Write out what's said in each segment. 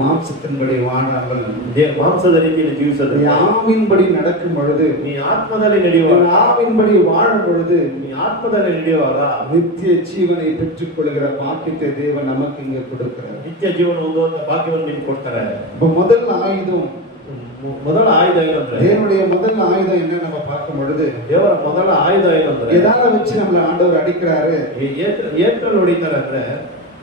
ಮಾಂಸத்தின்படி வாழாமல் ಮಾಂಸದ ರೀತಿಯಲ್ಲಿ ಜೀವಿಸದೆ ಆತ್ಮಿன்படி நடக்கும் பொழுது ನೀ ಆತ್ಮದಲ್ಲಿ ನಡೆಯುವಾಗ ஆவின்படி வாழும் பொழுது ನೀ ಆತ್ಮದಲ್ಲಿ ನಡೆಯುವಾಗ நித்திய ஜீவனை பெற்றுக்கொள்கிற பாக்கியத்தை தேவன் நமக்கு இங்க கொடுக்கிறார். ನಿತ್ಯ ಜೀವನ ಹೊಂದುವಂತ ಭಾಗ್ಯವನ್ನು ನಿಮಗೆ ಕೊಡ್ತಾರೆ. இப்ப முதல் ஆயுதம் ಮೊದಲ ಆಯುಧ ಏನಂದ್ರೆ தேவனுடைய முதல் ஆயுதம் என்ன நம்ம பார்க்கும் பொழுது ದೇವರ ಮೊದಲ ಆಯುಧ ಏನಂದ್ರೆ எதால வச்சு நம்மள ஆண்டவர் அடிக்கிறாரு? ಏತ್ರಲ್ಲಿ ಹೊಡಿತಾರೆ ಅಂದ್ರೆ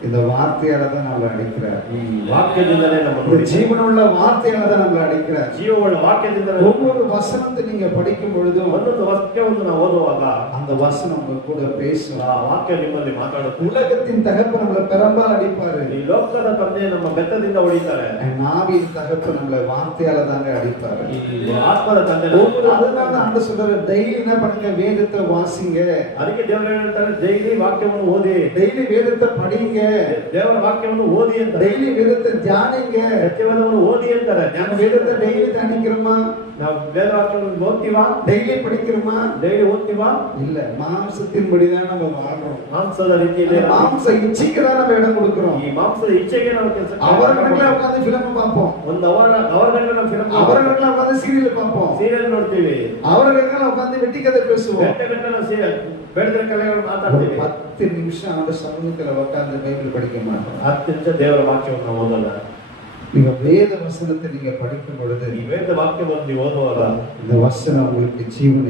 இந்த வார்த்தையால தான் நம்மள அடிக்கிறார். ಈ ವಾಕ್ಯದಿಂದಲೇ ನಮ್ಮ ஜீவனுள்ள வார்த்தையால தான் நம்மள அடிக்கிறார். ಜೀವವುಳ್ಳ ವಾಕ್ಯದಿಂದಲೇ ஒவ்வொரு வசனத்தை நீங்க படிக்கும் பொழுது ಒಂದೊಂದು ವಾಕ್ಯವನ್ನು ನಾವು ಓದುವಾಗ அந்த வசனம் உங்க கூட பேசும். ಆ ವಾಕ್ಯ ನಿಮ್ಮಲ್ಲಿ ಮಾತಾಡುತ್ತೆ. உலகத்தின் தகப்ப நம்மள பெரம்பால் அடிப்பாரு. ಈ ಲೋಕದ ತಂದೆ ನಮ್ಮ ಬೆತ್ತದಿಂದ ಹೊಡಿತಾರೆ. நாவின் தகப்ப நம்மள வார்த்தையால தாங்க அடிப்பாரு. ಈ ಆತ್ಮದ ತಂದೆ அதனால ஆண்டவர் சொல்றாரு, டெய்லி என்ன பண்ணுங்க, வேதத்தை வாசிங்க. ಅದಕ್ಕೆ ದೇವರು ಹೇಳ್ತಾರೆ, ಡೈಲಿ ವಾಕ್ಯವನ್ನು ಓದಿ, டெய்லி வேதத்தை படிங்க, ದೇವರ ವಾಕ್ಯವನ್ನು ಓದಿ ಅಂತ. டெய்லி வேதத்தை தியானிங்க. ಸತ್ಯವೇದವನ್ನು ಓದಿ ಅಂತಾರೆ. நம்ம வேதத்தை டெய்லி தியானிக்கிறோமா? ನಾವು வேத ವಾಕ್ಯವನ್ನು ಓದ್ತೀವಾ? டெய்லி படிக்கிறோமா? ಡೈಲಿ ಓದ್ತೀವಾ? இல்ல, மாம்சத்தின்படி தான் நம்ம வாழ்றோம். ಮಾಂಸದ ರೀತಿಯಲ್ಲಿ மாம்ச இச்சைக்கு தான் நம்ம இடம் கொடுக்கிறோம். ಈ ಮಾಂಸದ ಇಚ್ಛೆಗೆ ನಾವು ಕೆಲಸ அவர்களுக்குள்ள உட்கார்ந்து ஃபிலிம் பார்ப்போம். ಒಂದು ಅವರಗಳ ನಾವು ಫಿಲ್ಮ್ அவர்களுக்குள்ள உட்கார்ந்து சீரியல் பார்ப்போம். ಸೀರಿಯಲ್ ನೋಡ್ತೀವಿ. அவர்களுக்குள்ள உட்கார்ந்து வெட்டி கதை பேசுவோம். ಗಂಟೆ ನಾವು ಸೀರಿಯಲ್ ಬೇಡದ ಕಲೆಗಳು ಮಾತಾಡ್ತೀವಿ. 10 நிமிஷம் அந்த சமூகத்துல உட்கார்ந்து பைபிள் படிக்க மாட்டோம். 10 ನಿಮಿಷ ದೇವರ ವಾಕ್ಯವನ್ನು ನಾವು ಓದಲ್ಲ. நீங்க வேத வசனத்தை நீங்க படிக்கும் பொழுது ಈ ವೇದ ವಾಕ್ಯವನ್ನು ನೀವು ಓದುವಾಗ இந்த வசனம் உங்களுக்கு ஜீவனை